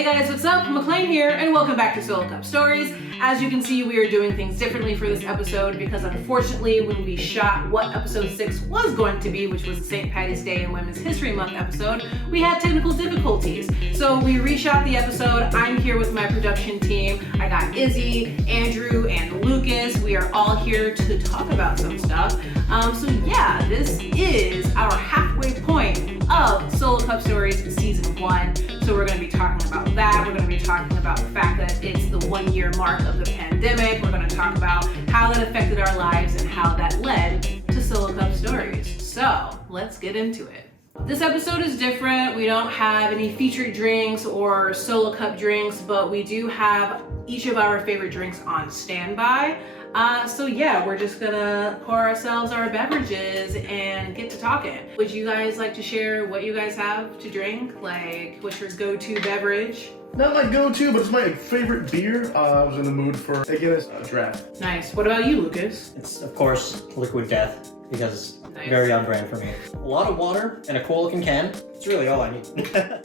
Hey guys, what's up? McClain here, and welcome back to Solo Cup Stories. As you can see, we are doing things differently for this episode because unfortunately, when we shot what episode 6 was going to be, which was the St. Patty's Day and Women's History Month episode, we had technical difficulties. So we reshot the episode. I'm here with my production team. I got Izzy, Andrew, and Lucas. We are all here to talk about some stuff. So yeah, this is our halfway point of Solo Cup Stories Season 1. So we're going to be talking about that. We're going to be talking about the fact that it's the 1 year mark of the pandemic. We're going to talk about how that affected our lives and how that led to Solo Cup Stories. So let's get into it. This episode is different. We don't have any featured drinks or solo cup drinks, but we do have each of our favorite drinks on standby. So yeah, we're just gonna pour ourselves our beverages and get to talking. Would you guys like to share what you guys have to drink? Like, what's your go-to beverage? Not my go-to, but it's my favorite beer. I was in the mood for a Guinness draft. Nice. What about you, Lucas? It's, of course, Liquid Death, because very on brand for me. A lot of water and a cool-looking can. It's really all I need.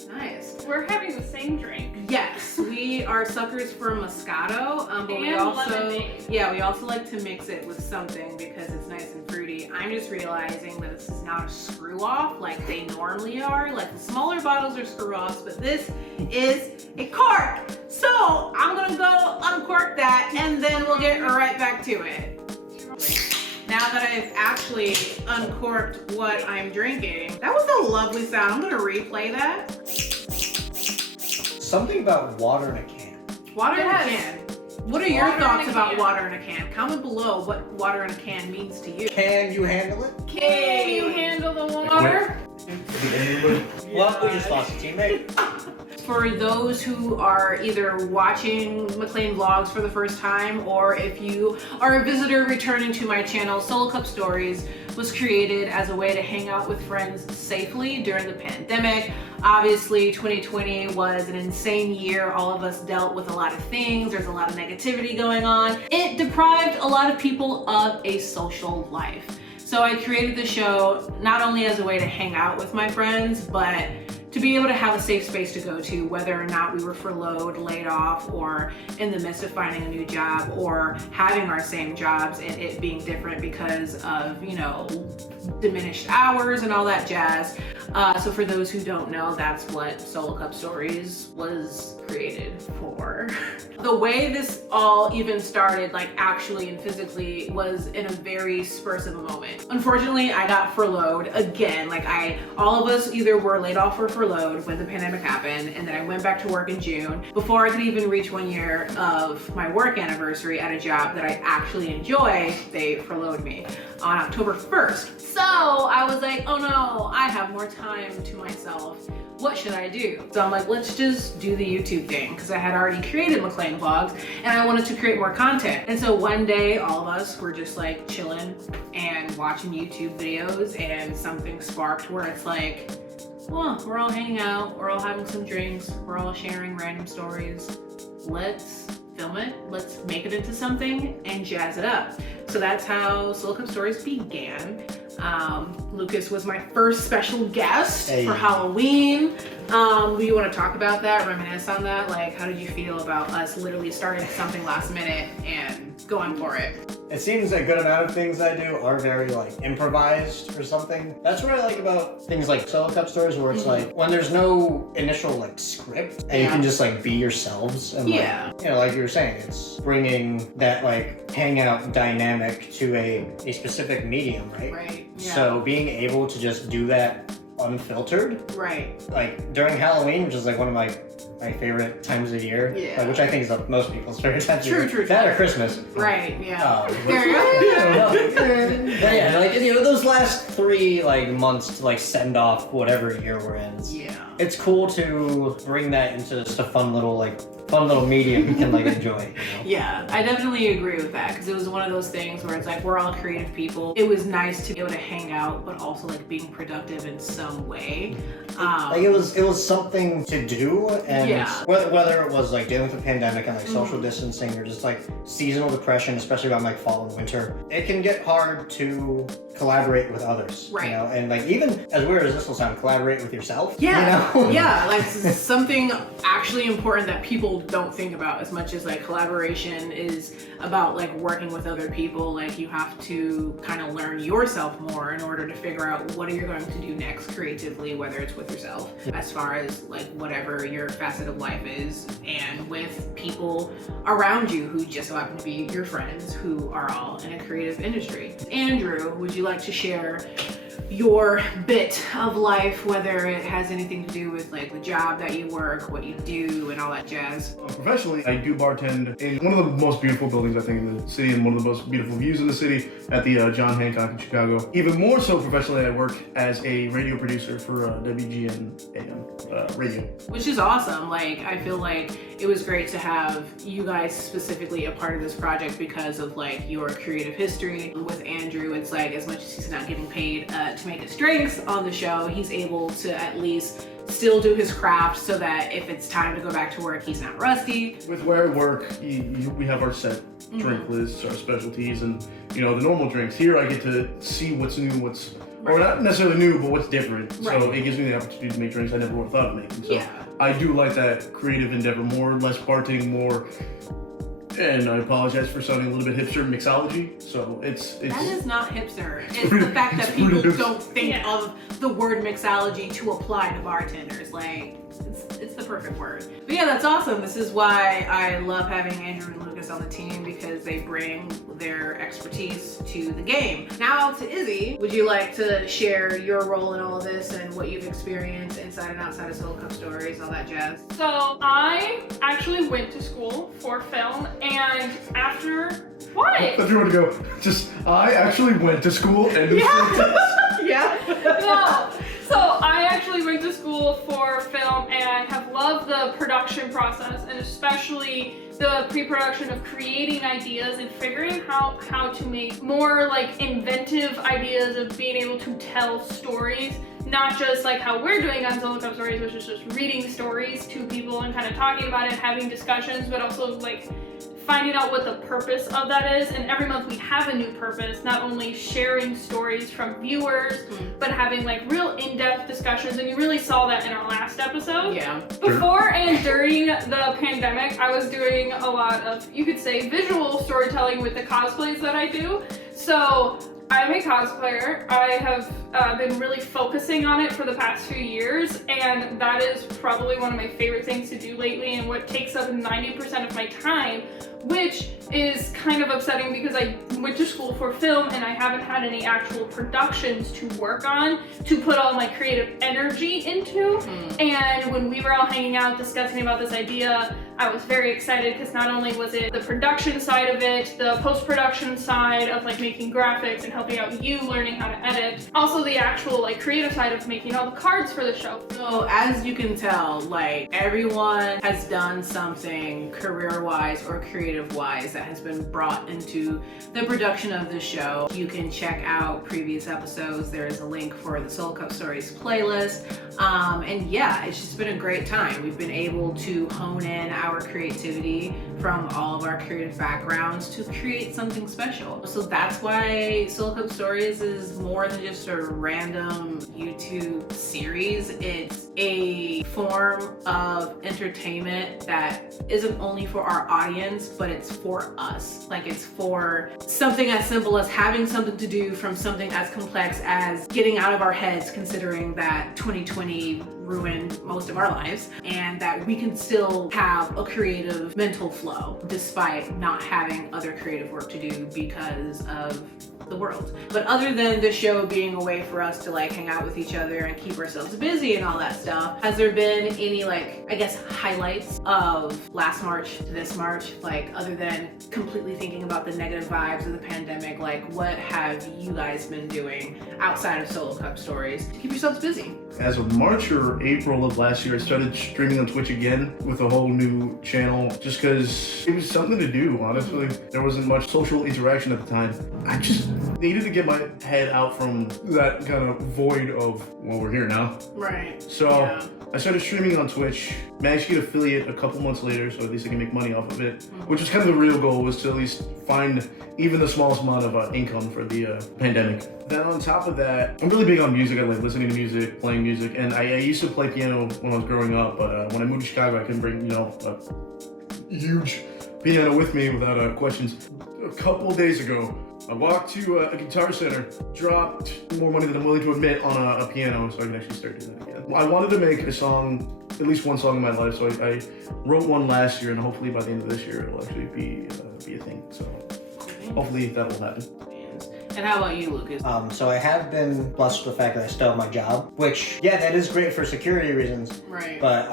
Nice. We're having the same drink. Yes, we are suckers for Moscato, but and we also, lemonade. yeah, we also like to mix it with something because it's nice and fruity. I'm just realizing that this is not a screw off like they normally are. Like the smaller bottles are screw offs, but this is a cork. So I'm gonna go uncork that and then we'll get right back to it. Now that I've actually uncorked what I'm drinking, that was a lovely sound. I'm gonna replay that. Something about water in a can. Water in a Yes. can. What are your Water in thoughts a about can. water in a can? Comment below what water in a can means to you. Can you handle it? Can you handle the water? Well, we just lost a teammate. For those who are either watching McClain Vlogs for the first time, or if you are a visitor returning to my channel, Solo Cup Stories was created as a way to hang out with friends safely during the pandemic. Obviously, 2020 was an insane year. All of us dealt with a lot of things. There's a lot of negativity going on. It deprived a lot of people of a social life. So I created the show not only as a way to hang out with my friends, but to be able to have a safe space to go to, whether or not we were furloughed, laid off, or in the midst of finding a new job, or having our same jobs and it being different because of, you know, diminished hours and all that jazz. So for those who don't know, that's what Solo Cup Stories was created for. The way this all even started, like actually and physically, was in a very spurs of a moment. Unfortunately, I got furloughed again. Like all of us either were laid off or furloughed when the pandemic happened, and then I went back to work in June. Before I could even reach 1 year of my work anniversary at a job that I actually enjoy, they furloughed me on October 1st. So I was like, oh no, I have more time to myself. What should I do? So I'm like, let's just do the YouTube thing, because I had already created McClain Vlogs and I wanted to create more content. And so one day all of us were just like chilling and watching YouTube videos, and something sparked where it's like, well, we're all hanging out, we're all having some drinks, we're all sharing random stories. Let's film it, let's make it into something and jazz it up. So that's how Solo Cup Stories began. Lucas was my first special guest for Halloween. Do you want to talk about that, reminisce on that? Like, how did you feel about us literally starting something last minute and going for it? It seems a good amount of things I do are very like improvised or something. That's what I like about things like Solo Cup Stories, where it's like when there's no initial like script and you can just like be yourselves and like, you know, like you were saying, it's bringing that like hangout dynamic to a specific medium, right? Right. Yeah. So being able to just do that unfiltered, right? Like during Halloween, which is like one of my favorite times of year, like, which I think is like most people's favorite times of year. True. That or Christmas. Right. Yeah. Yeah, like, you know, those last 3 like months to like send off whatever year we're in. Yeah. It's cool to bring that into just a fun fun little medium you can like enjoy. You know? Yeah, I definitely agree with that because it was one of those things where it's like we're all creative people. It was nice to be able to hang out, but also like being productive in some way. Like it was something to do, and yeah. whether it was like dealing with the pandemic and like social distancing or just like seasonal depression, especially around like fall and winter, it can get hard to collaborate with others. Right. You know, and like even as weird as this will sound, collaborate with yourself. Yeah. You know? Yeah, like something actually important that people don't think about as much as like collaboration is about like working with other people. Like you have to kind of learn yourself more in order to figure out what are you going to do next creatively, whether it's with yourself as far as like whatever your facet of life is, and with people around you who just so happen to be your friends who are all in a creative industry. Andrew, would you like to share your bit of life, whether it has anything to do with like the job that you work, what you do, and all that jazz? Professionally, I do bartend in one of the most beautiful buildings, I think, in the city, and one of the most beautiful views in the city at the John Hancock in Chicago. Even more so professionally, I work as a radio producer for WGN AM radio. Which is awesome. Like, I feel like it was great to have you guys specifically a part of this project because of like your creative history. With Andrew, it's like as much as he's not getting paid to make his drinks on the show, he's able to at least still do his craft so that if it's time to go back to work, he's not rusty. With where I work, we have our set drink lists, our specialties, and you know the normal drinks. Here I get to see what's new, or not necessarily new, but what's different. Right. So it gives me the opportunity to make drinks I never would have thought of making. So Yeah. I do like that creative endeavor more, less bartending, more. And I apologize for sounding a little bit hipster, mixology. So it's That is not hipster. It's pretty- the fact that it's people pretty- don't think of the word mixology to apply to bartenders. Like, it's the perfect word. But yeah, that's awesome. This is why I love having Andrew and Lucas on the team, because they bring their expertise to the game. Now to Izzy, would you like to share your role in all of this and what you've experienced inside and outside of Solo Cup Stories, all that jazz? So I actually went to school for film, and after what? If you want to go, I actually went to school and Yeah. No. So I actually went to school for film and have loved the production process, and especially the pre-production of creating ideas and figuring out how to make more like inventive ideas of being able to tell stories. Not just like how we're doing on Solo Cup Stories, which is just reading stories to people and kind of talking about it, having discussions, but also like finding out what the purpose of that is. And every month we have a new purpose, not only sharing stories from viewers, but having like real in-depth discussions. And you really saw that in our last episode. Yeah. Before and during the pandemic, I was doing a lot of, you could say, visual storytelling with the cosplays that I do. So I'm a cosplayer. I have been really focusing on it for the past few years, and that is probably one of my favorite things to do lately and what takes up 90% of my time, which is kind of upsetting because I went to school for film and I haven't had any actual productions to work on to put all my creative energy into. And when we were all hanging out discussing about this idea, I was very excited because not only was it the production side of it, the post-production side of like making graphics and helping out you learning how to edit, also the actual like creative side of making all the cards for the show. So as you can tell, like everyone has done something career-wise or creative-wise that has been brought into the production of the show. You can check out previous episodes. There is a link for the Solo Cup Stories playlist. And yeah, it's just been a great time. We've been able to hone in our creativity from all of our creative backgrounds to create something special. So that's why Solo Cup Stories is more than just a random YouTube series. It's a form of entertainment that isn't only for our audience, but it's for us. Like it's for something as simple as having something to do from something as complex as getting out of our heads, considering that 2020 ruined most of our lives, and that we can still have a creative mental flow despite not having other creative work to do because of the world. But other than the show being a way for us to like hang out with each other and keep ourselves busy and all that stuff, has there been any like, I guess, highlights of last March to this March? Like other than completely thinking about the negative vibes of the pandemic, like what have you guys been doing outside of Solo Cup Stories to keep yourselves busy? As of March or April of last year, I started streaming on Twitch again with a whole new channel just because it was something to do, honestly. There wasn't much social interaction at the time. I just needed to get my head out from that kind of void of, well, we're here now. Right. So Yeah. I started streaming on Twitch, managed to get affiliate a couple months later, so at least I can make money off of it, which was kind of the real goal, was to at least find even the smallest amount of income for the pandemic. Then on top of that, I'm really big on music. I like listening to music, playing music, and I used to play piano when I was growing up, but when I moved to Chicago, I couldn't bring, a huge piano with me without questions. A couple days ago, I walked to a guitar center, dropped more money than I'm willing to admit on a piano so I can actually start doing that again. I wanted to make a song, at least one song in my life, so I wrote one last year, and hopefully by the end of this year it'll actually be a thing. So hopefully that will happen. And how about you, Lucas? So I have been blessed with the fact that I still have my job, which, yeah, that is great for security reasons. Right. But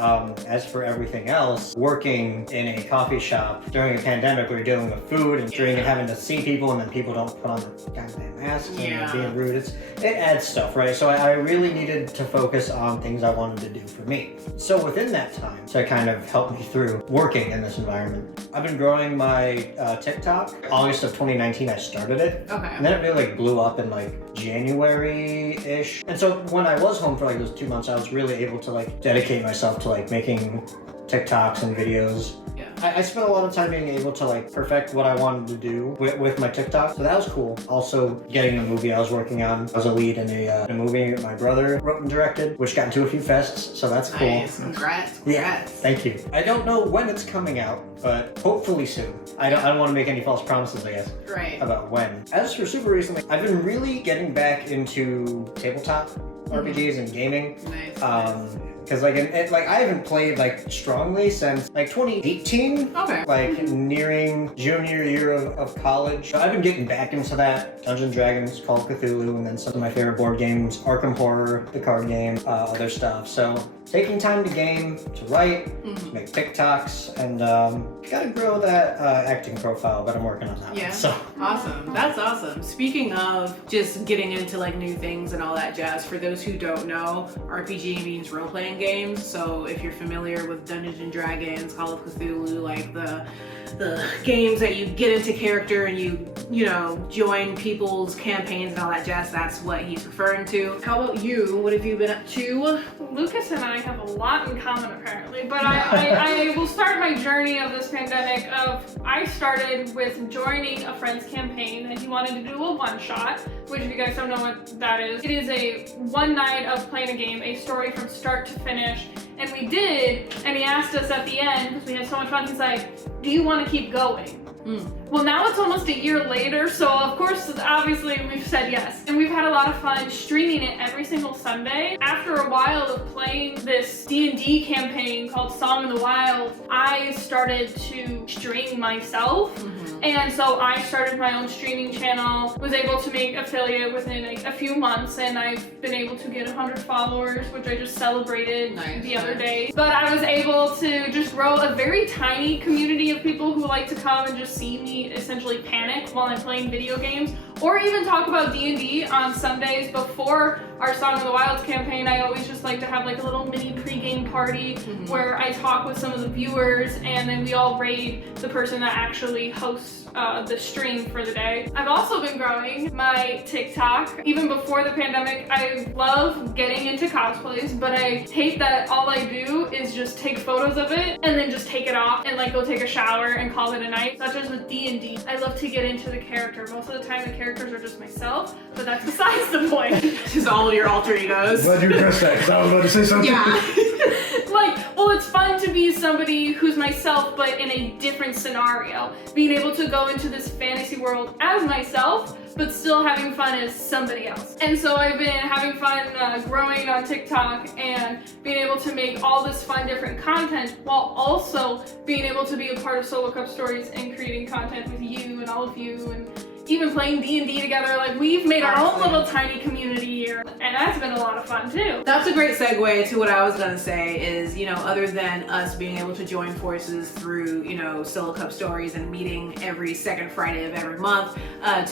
as for everything else, working in a coffee shop during a pandemic where you're dealing with food and drinking and having to see people, and then people don't put on their goddamn masks and they're being rude, it adds stuff, right? So I really needed to focus on things I wanted to do for me. So within that time, to kind of help me through working in this environment, I've been growing my TikTok. August of 2019, I started it. Okay. And then it really blew up in January-ish. And so when I was home for those 2 months, I was really able to dedicate myself to making TikToks and videos. Yeah. I spent a lot of time being able to perfect what I wanted to do with my TikTok, so that was cool. Also, getting the movie I was working on. I was a lead in a movie my brother wrote and directed, which got into a few fests, so that's cool. Nice. Congrats. Yeah, thank you. I don't know when it's coming out, but hopefully soon. I don't want to make any false promises, I guess, about when. As for super recently, I've been really getting back into tabletop RPGs and gaming. Nice. Because I haven't played strongly since 2018. Okay. Nearing junior year of college. So I've been getting back into that. Dungeons & Dragons, Call of Cthulhu, and then some of my favorite board games, Arkham Horror, the card game, other stuff. So taking time to game, to write, to make TikToks, and gotta grow that acting profile, but I'm working on that. Yeah. So Awesome. That's awesome. Speaking of just getting into new things and all that jazz, for those who don't know, RPG means role-playing games. So if you're familiar with Dungeons and Dragons, Call of Cthulhu, the games that you get into character and you join people's campaigns and all that jazz, that's what he's referring to. How about you? What have you been up to? Lucas and I have a lot in common apparently, but I will start my journey of this pandemic I started with joining a friend's campaign, and he wanted to do a one-shot, which if you guys don't know what that is, it is a one night of playing a game, a story from start to finish, and we did, and he asked us at the end, because we had so much fun, he's like, do you want to keep going? Well, now it's almost a year later, so of course, obviously, we've said yes. And we've had a lot of fun streaming it every single Sunday. After a while of playing this D&D campaign called Song in the Wild, I started to stream myself. And so I started my own streaming channel, was able to make affiliate within a few months, and I've been able to get 100 followers, which I just celebrated the other day. But I was able to just grow a very tiny community of people who like to come and just see me essentially panic while I'm playing video games, or even talk about D&D on Sundays before our Song of the Wilds campaign. I always just like to have a little mini pre-game party where I talk with some of the viewers, and then we all raid the person that actually hosts the stream for the day. I've also been growing my TikTok. Even before the pandemic, I love getting into cosplays, but I hate that all I do is just take photos of it and then just take it off and go take a shower and call it a night. Such as with D&D, I love to get into the character. Most of the time the characters are just myself, but that's besides the point. Just all of your alter egos. Glad you addressed that, because I was about to say something. Well, it's fun to be somebody who's myself, but in a different scenario. Being able to go into this fantasy world as myself, but still having fun as somebody else. And so I've been having fun growing on TikTok and being able to make all this fun different content, while also being able to be a part of Solo Cup Stories and creating content with you and all of you, and even playing D&D together. Like we've made our own little tiny community here, and that's been a lot of fun too. That's a great segue to what I was gonna say is, you know, other than us being able to join forces through, you know, Solo Cup Stories and meeting every second Friday of every month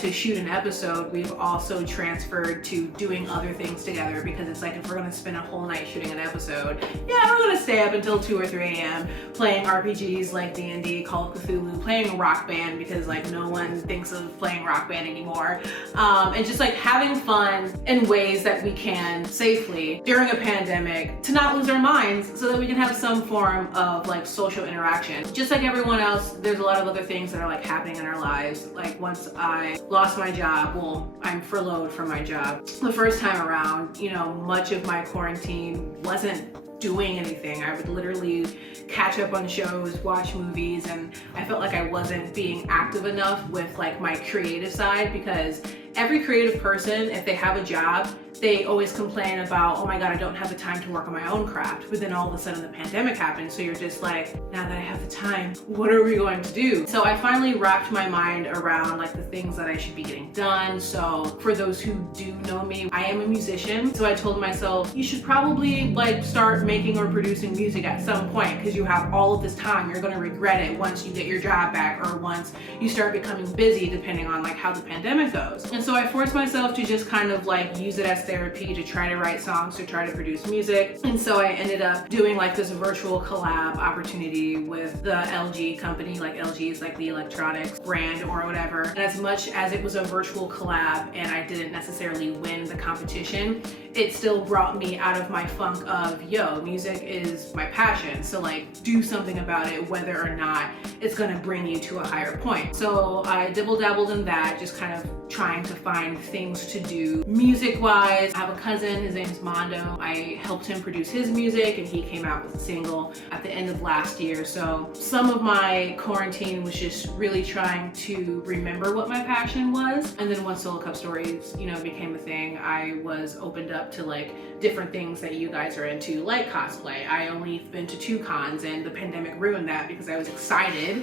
to shoot an episode, we've also transferred to doing other things together, because it's like if we're gonna spend a whole night shooting an episode, yeah, we're gonna stay up until 2 or 3 a.m. playing RPGs like D&D, Call of Cthulhu, playing Rock Band, because like no one thinks of playing Rock Band anymore, and just like having fun in ways that we can safely during a pandemic to not lose our minds, so that we can have some form of like social interaction. Just like everyone else, there's a lot of other things that are like happening in our lives. Like once I lost my job, well, I'm furloughed from my job. The first time around, you know, much of my quarantine wasn't doing anything. I would literally catch up on shows, watch movies, and I felt like I wasn't being active enough with like my creative side, because every creative person, if they have a job, they always complain about, oh my God, I don't have the time to work on my own craft. But then all of a sudden the pandemic happened. So you're just like, now that I have the time, what are we going to do? So I finally wrapped my mind around like the things that I should be getting done. So for those who do know me, I am a musician. So I told myself, you should probably like start making or producing music at some point, because you have all of this time. You're going to regret it once you get your job back, or once you start becoming busy, depending on like how the pandemic goes. And so I forced myself to just kind of like use it as therapy, to try to write songs, to try to produce music. And so I ended up doing like this virtual collab opportunity with the LG company. Like LG is like the electronics brand or whatever. And as much as it was a virtual collab and I didn't necessarily win the competition, it still brought me out of my funk of, yo, music is my passion. So like do something about it, whether or not it's gonna bring you to a higher point. So I dibble-dabbled in that, just kind of trying to find things to do music-wise. I have a cousin, his name's Mondo. I helped him produce his music, and he came out with a single at the end of last year. So some of my quarantine was just really trying to remember what my passion was. And then once Solo Cup Stories, you know, became a thing, I was opened up to like different things that you guys are into, like cosplay. I only been to 2 cons, and the pandemic ruined that because I was excited.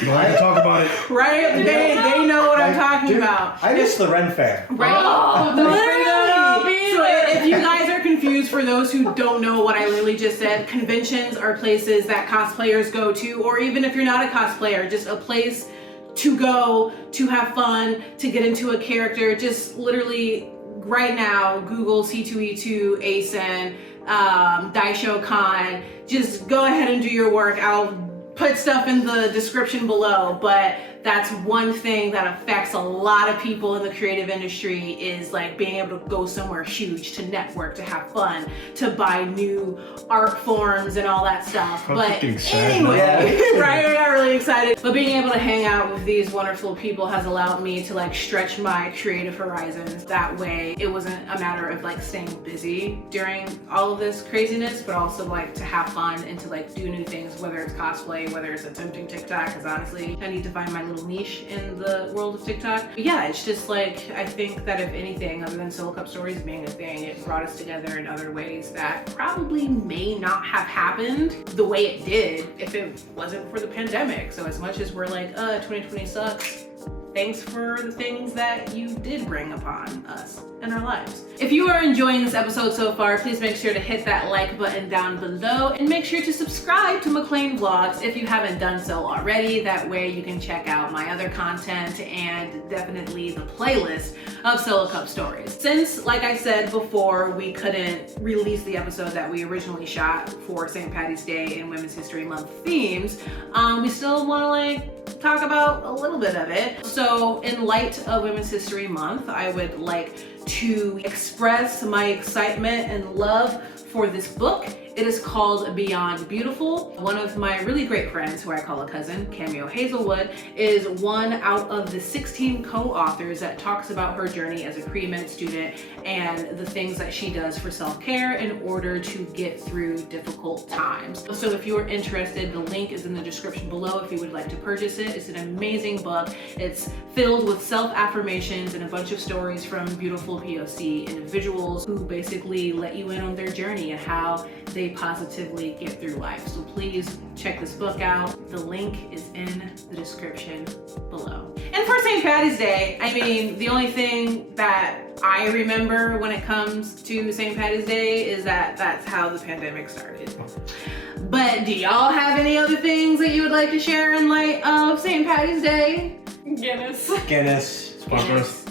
You don't have to talk about it. Right? They know what I'm talking about. I missed the Ren Fair. Right? Oh, Literally. So if you guys are confused, for those who don't know what I literally just said, conventions are places that cosplayers go to, or even if you're not a cosplayer, just a place to go, to have fun, to get into a character. Just literally right now, Google C2E2, ASIN, Daisho Con. Just go ahead and do your work. I'll put stuff in the description below, but that's one thing that affects a lot of people in the creative industry, is like being able to go somewhere huge, to network, to have fun, to buy new art forms and all that stuff. But anyway, right, we're not really excited. But being able to hang out with these wonderful people has allowed me to like stretch my creative horizons. That way it wasn't a matter of like staying busy during all of this craziness, but also like to have fun and to like do new things, whether it's cosplay, whether it's attempting TikTok, because honestly, I need to find my little niche in the world of TikTok. But yeah, it's just like, I think that if anything, other than Solo Cup Stories being a thing, it brought us together in other ways that probably may not have happened the way it did if it wasn't for the pandemic. So as much as we're like, 2020 sucks, thanks for the things that you did bring upon us in our lives. If you are enjoying this episode so far, please make sure to hit that like button down below, and make sure to subscribe to McClain Vlogs if you haven't done so already. That way you can check out my other content and definitely the playlist of Solo Cup Stories. Since, like I said before, we couldn't release the episode that we originally shot for St. Patty's Day and Women's History Month themes, we still want to like talk about a little bit of it. So in light of Women's History Month, I would like to express my excitement and love for this book. It is called Beyond Beautiful. One of my really great friends, who I call a cousin, Cameo Hazelwood, is one out of the 16 co-authors that talks about her journey as a pre-med student and the things that she does for self-care in order to get through difficult times. So if you are interested, the link is in the description below if you would like to purchase it. It's an amazing book. It's filled with self-affirmations and a bunch of stories from beautiful POC individuals who basically let you in on their journey and how they positively get through life. So please check this book out. The link is in the description below. And for St. Patty's Day, I mean, the only thing that I remember when it comes to St. Patty's Day is that that's how the pandemic started. But do y'all have any other things that you would like to share in light of St. Patty's Day? Guinness. Guinness. Sponsor us.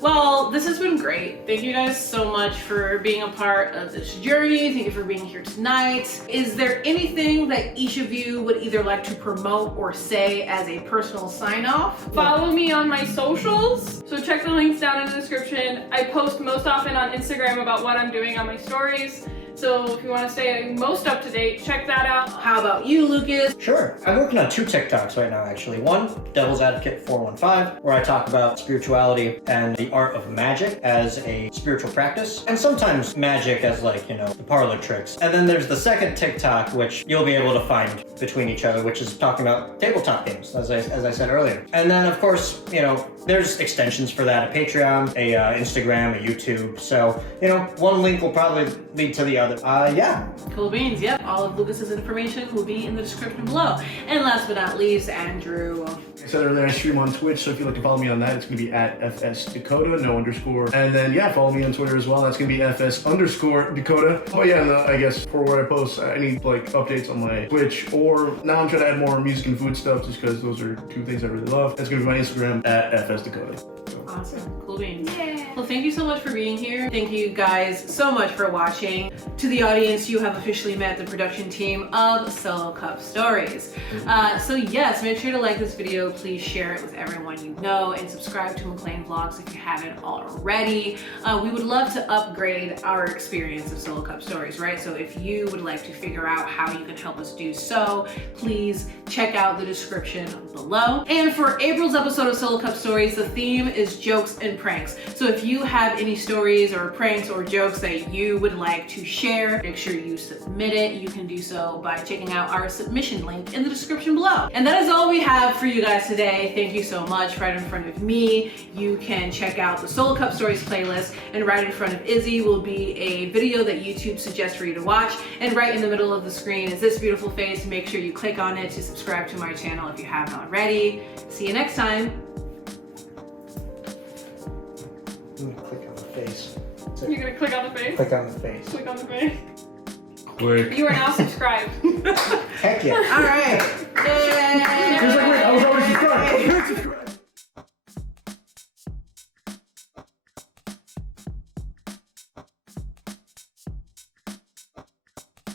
Well, this has been great. Thank you guys so much for being a part of this journey. Thank you for being here tonight. Is there anything that each of you would either like to promote or say as a personal sign off? Follow me on my socials. So check the links down in the description. I post most often on Instagram about what I'm doing on my stories. So if you want to stay most up to date, check that out. How about you, Lucas? Sure. I'm working on 2 TikToks right now, actually. One, Devil's Advocate 415, where I talk about spirituality and the art of magic as a spiritual practice, and sometimes magic as like, you know, the parlor tricks. And then there's the second TikTok, which you'll be able to find between each other, which is talking about tabletop games, as I said earlier. And then, of course, you know, there's extensions for that, a Patreon, a Instagram, a YouTube. So, you know, one link will probably lead to the other. Yeah. Cool beans. Yep. All of Lucas's information will be in the description below. And last but not least, Andrew. Like I said earlier, I stream on Twitch, so if you'd like to follow me on that, it's going to be at FSDakota, no underscore. And then, yeah, follow me on Twitter as well. That's going to be FS_Dakota. But yeah, I guess for where I post, I need like updates on my Twitch, or now I'm trying to add more music and food stuff just because those are 2 things I really love. That's going to be my Instagram at FSDakota. Awesome. Cool beans. Yeah. Well, thank you so much for being here. Thank you guys so much for watching. To the audience, you have officially met the production team of Solo Cup Stories. So yes, make sure to like this video. Please share it with everyone you know, and subscribe to McClain Vlogs if you haven't already. We would love to upgrade our experience of Solo Cup Stories, right? So if you would like to figure out how you can help us do so, please check out the description below. And for April's episode of Solo Cup Stories, the theme is jokes and pranks. So if you have any stories or pranks or jokes that you would like to share, make sure you submit it. You can do so by checking out our submission link in the description below. And that is all we have for you guys today. Thank you so much. Right in front of me, you can check out the Solo Cup Stories playlist, and right in front of Izzy will be a video that YouTube suggests for you to watch. And right in the middle of the screen is this beautiful face. Make sure you click on it to subscribe to my channel if you haven't already. See you next time. I'm gonna click on the face. You're gonna click on the face? Click on the face. Click on the face. Quick. You are now subscribed. Heck yeah. All right. Yay! He was like, wait, I was already subscribed.